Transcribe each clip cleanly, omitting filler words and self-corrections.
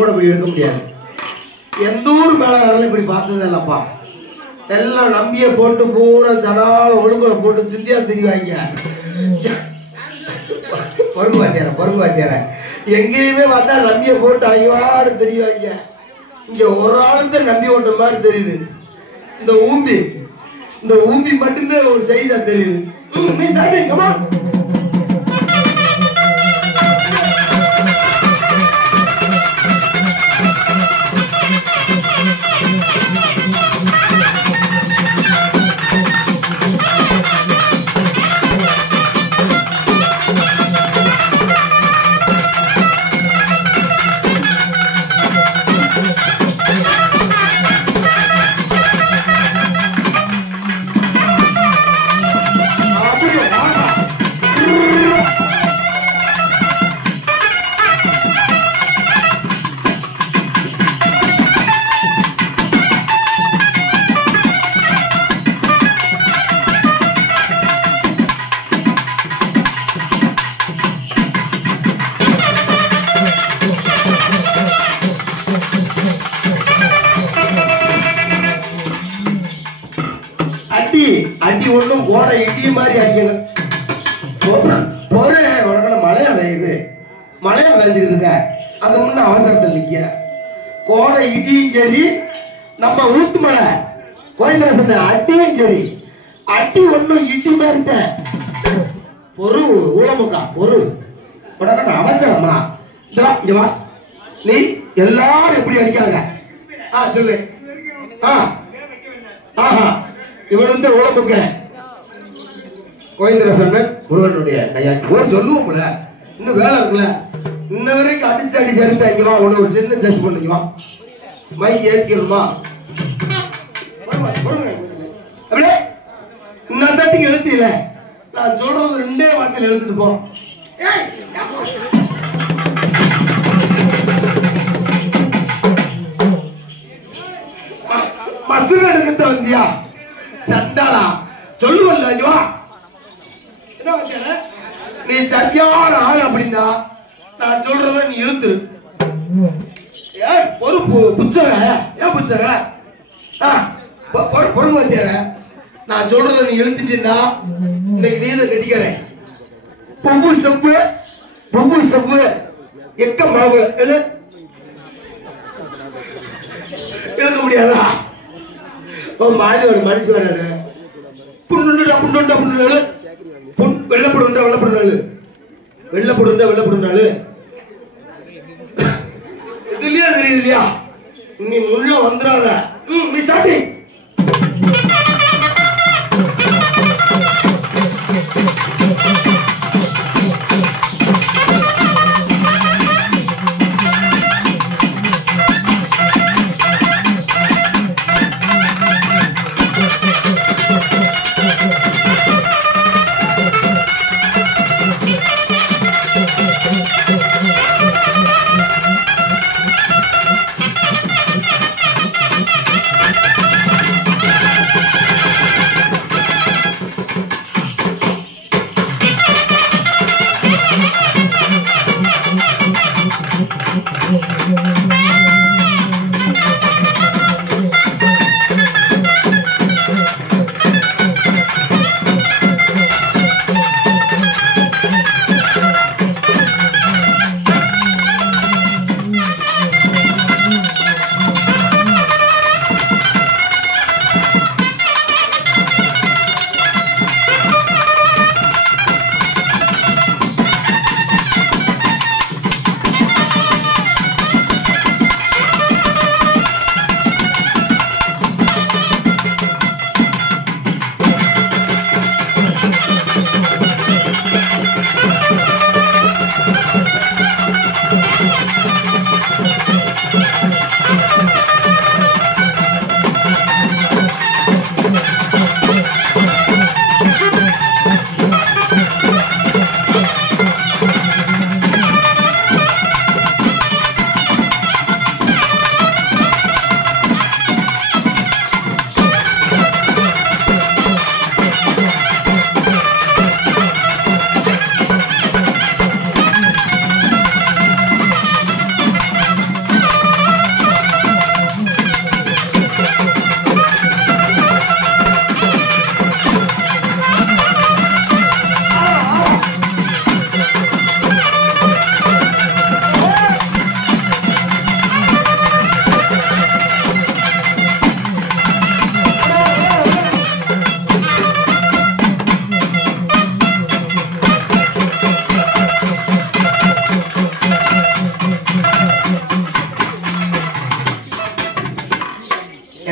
கூட போய் எடுக்க முடியாது. எந்த ஊர் மேலகாரங்களும் இப்படி பார்த்ததே இல்லப்பா. எல்லாம் நம்பிய போட்டு பூரா ஜனால ஒழுங்குல போட்டு சிந்தியா தெரிவாங்க. பொறுப்பு வாத்தியார எங்கேயுமே பார்த்தா நம்பிய போட்டு ஐயாறு தெரிவாங்க. இங்க ஒரு ஆளுந்த நம்பி ஓட்ட மாதிரி தெரியுது. இந்த ஊம்பி மட்டும்தான் ஒரு செய்தா தெரியுது. அடி ஒண்ணும் கோடை இடி மாதிரி அடிக்கணும். மழையா பெய்யுது, மழையா பெய்ஞ்சுக்கிட்டு இருக்க. அந்த முன்ன அவசரத்தில் நிக்க கோடை இடியும் சரி, நம்ம ஊத்து மழை கோயந்தரசன் அடியும் சரி, அடி ஒண்ணும் இடி மாதிரி பொறு ஊழமுக்கா பொறு உனக்கு அவசரமா. இங்க வா, நீ எல்லாரும் எப்படி அடிக்காங்க சொல்லு. இவன் வந்து உழப்புங்க கோயந்தரசன் முருகனுடைய கையாட்டி சொல்லுவோம்ல. இன்னும் வேலை இருக்குல்ல, இன்ன வரைக்கும் அடிச்சு அடிச்சுவா. உன்னை ஒரு சின்ன டெஸ்ட் பண்ணிக்குவா. மை ஏற்கிறமா அப்படியே இன்னும் தட்டிக்கு எழுத்தில நான் சொல்றது 2 வார்த்தையில எழுத்துட்டு போ. மசுர எடுக்கத்த வந்தியா சண்டாளா சொல்லுவல்ல. நீ சரியான ஆள் அப்படின்னா நான் சொல்றத நீ இழுத்துரு. ஒரு புச்சக ஏன் புச்சக பொறுப்பு வச்சிட. நான் சொல்றத நீ இழுத்துட்டீன்னா இன்னைக்கு நீ இதை கட்டிக்கிறேன். பொங்கு செப்பு எக்க மாவு இழுக்க முடியாதா? மாதியோட மனுஷன் வராது. வெள்ளப்படுண்டாலு இதுலயா தெரியுது இல்லையா? நீ முள்ள வந்துடாத.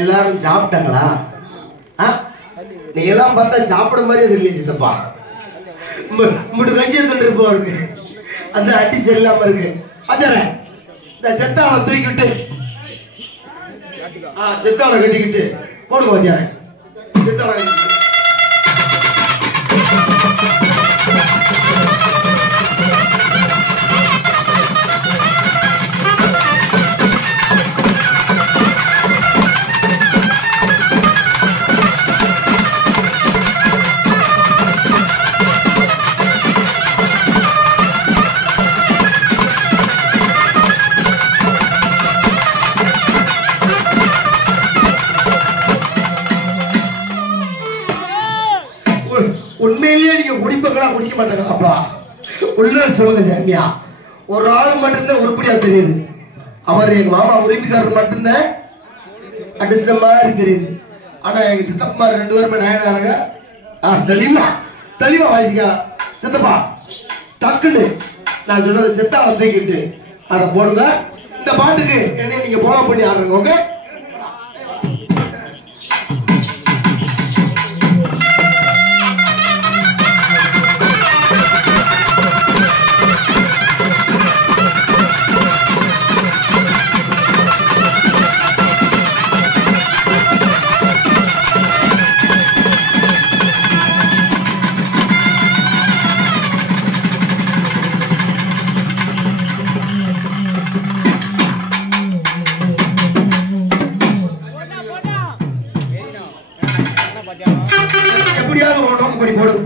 எல்லாரும் சாப்பிட்டாங்களா? நீங்க எல்லாம் பார்த்தா சாப்பிட மாதிரி தெரியல சித்தப்பா. முடு கஞ்சி எடுத்துட்டு இருப்போம் இருக்கு, அந்த அடி சரியில்லாம இருக்கு. அதானே இந்த செத்தாளை தூக்கிட்டு செத்தாளை கட்டிக்கிட்டு போடுங்க வந்தியார செத்தாளை கட்டிக்கிட்டு. உண்மையிலேயே நீங்க குடிப்பங்களா குடிக்க மாட்டாங்களாப்பா? உள்ள சொல்லுங்க சாமியா. ஒரு ஆள் மட்டும்தான் உருப்படியா தெரியுது, அவர் எங்க மாமா உரிமைக்காரர் மட்டும்தான் அடிச்ச மாதிரி தெரியுது. ஆனா எங்க சித்தப்பா 2 பேருமே நயனாருங்க. தெளிவா வாசிக்கா சித்தப்பா. டக்குன்னு நான் சொன்னது செத்தாளை தூக்கிட்டு அதை போடுங்க. இந்த பாட்டுக்கு என்ன நீங்க போக பண்ணி ஆடுறீங்க. ஓகே, எப்படியாவது ஒரு நோக்கப்படி போடும்.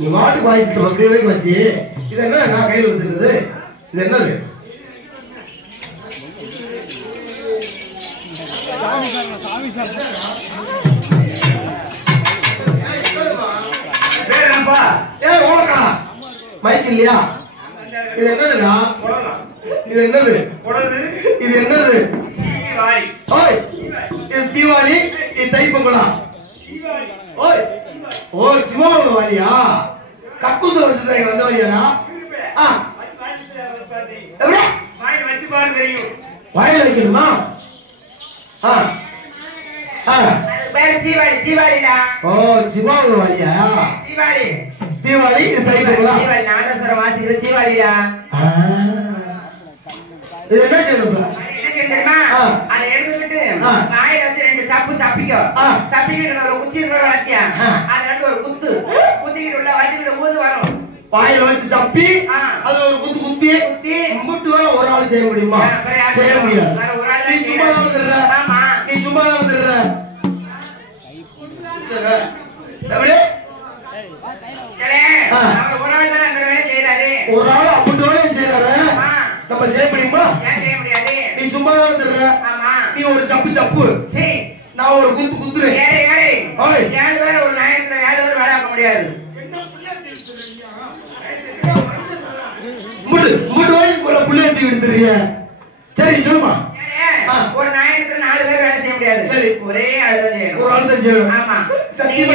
நீ வாட்டு பாட்டுக்கு வாசிட்டு அப்படி வரைக்கும் வாசி. இது என்ன நான் கையில் வச்சிருக்குது? இது என்னது? மைக் இல்லையா? இது என்னதுடா? இது என்னது? இது என்னது? ஓய், இது தீபாவளி, இது தைப்பொங்கலா? ஓய், ஓ சிவாவோட வாலியா? கக்கூசல வச்சிருக்காங்க அந்த வாலியாடா? எப்படி? வாயில வச்சு பாரு தெரியும். வாயில வைக்கணுமா? தீபாவளிடா. ஓ சிவாவோட வாலியா? தீபாவளி தீபாவளி இது தைப்பொங்கலா? தீபாவளி நாதஸ்வரம் வாசிக்கிறது தீபாவளிடா. இது என்ன செய்யணும்? என்ன தெரியுமா? அதை எடுத்துக்கிட்டு வாயில வச்சு 2 சப்பு சப்பிக்கோ. சப்பிக்கிட்டு ஒரு குச்சி இருக்கிற வளர்த்தியா அது 2 ஒரு குத்து குத்திக்கிட்டு உள்ள வச்சுக்கிட்டு ஊது வரும். வாயில வச்சு சப்பி அது ஒரு குத்து குத்தி முட்டு வர ஒரு ஆள் செய்ய முடியுமா? செய்ய முடியாது. நீ சும்மா தான் வந்துடுற. நீ சும்மா தான் வந்துடுற. எப்படி? ஒரு ஆள் தான் அந்த வேலை செய்யறாரு. ஒரு ஆள் அப்படி வேலை செய்யறாரு. நம்ம செய்ய முடியுமா? ஏன் செய்ய முடியாது? நீ சும்மா தான் வந்துடுற. நீ ஒரு சப்பு சப்பு, நான் ஒரு குத்து குத்துறேன். 7 பேர் ஒரு நாயத்துல 7 பேர் வேலை ஆக்க முடியாது. புள்ளையத்தி விடுத்துறிய. சரி சொல்லுமா. ஒரு நாயத்துல 4 பேர் வேலை செய்ய முடியாது. சரி, ஒரே ஆள் தான் செய்யணும். ஒரு ஆள் தான் செய்யணும். ஆமா, சத்தியமா